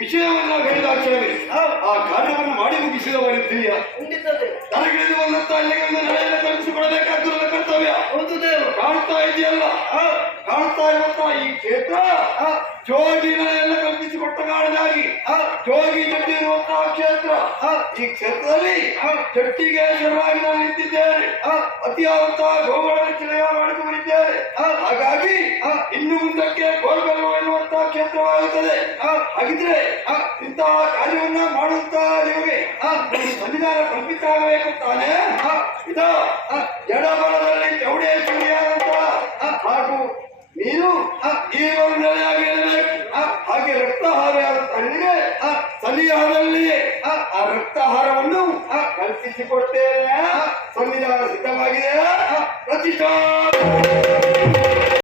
ವಿಷಯವನ್ನು ಹೇಳಿದಾಕ್ಷೇವೆ ಆ ಕಾರ್ಯವನ್ನು ಮಾಡಿ ಮುಗಿಸಿದವರಿದ್ದೀಯ ತನಗಿಳಿದು ಬಂದಂತ ಅಲ್ಲಿಗೆ ನಡೆಯಲ್ಲ ತಪ್ಪಿಸಿಕೊಡಬೇಕಾದ ಕರ್ತವ್ಯ. ಒಂದು ದೇವರು ಕಾಣ್ತಾ ಇದೆಯಲ್ಲ? ಕಾಣ್ತಾ ಇರುವಂತ ಈ ಕ್ಷೇತ್ರ ಜೋಗಿ ಎಲ್ಲ ಕಲ್ಪಿಸಿಕೊಟ್ಟ ಕಾರಣದಾಗಿ ಜೋಗಿ ಜಟ್ಟಿ ಇರುವಂತಹ ಕ್ಷೇತ್ರ ಈ ಕ್ಷೇತ್ರದಲ್ಲಿ ಜಟ್ಟಿಗೆ ಶರಣಾಗಿ ನಾನು ನಿಂತಿದ್ದೇನೆ. ಅತಿಯಾದಂತಹ ಗೋಗಳ ಜಿಲ್ಲೆಯ ಮಾಡಿದು ಬರಿದ್ದೇನೆ ಹಾಗಾಗಿ ಇನ್ನು ಮುಂದಕ್ಕೆ ಗೋಲ್ಗಲ್ಲು ಎನ್ನುವಂತಹ ಕ್ಷೇತ್ರವಾಗುತ್ತದೆ. ಹಾಗಿದ್ರೆ ಇಂತಹ ಕಾರ್ಯವನ್ನ ಮಾಡುವಂತಹ ನಿಮಗೆ ಸಂವಿಧಾನ ಕಲ್ಪಿತ ಆಗಬೇಕು ತಾನೇ ಇದು ಎಡಬಲದಲ್ಲಿ ಚೌಡೆ ಚೌಡಿಯಾದಂತಹ ಹಾಗೂ ನೀನು ಈ ಒಂದು ನೆಲೆಯಾಗಿ ಇರಬೇಕು. ಹಾಗೆ ರಕ್ತಹಾರ ನಿನಗೆ ಆ, ಸನಿಹದಲ್ಲಿ ಆ ಆ ರಕ್ತಹಾರವನ್ನು ಆ, ಸಂವಿಧಾನ ಸಿದ್ಧವಾಗಿದೆ ಪ್ರತಿಷ್ಠಾ!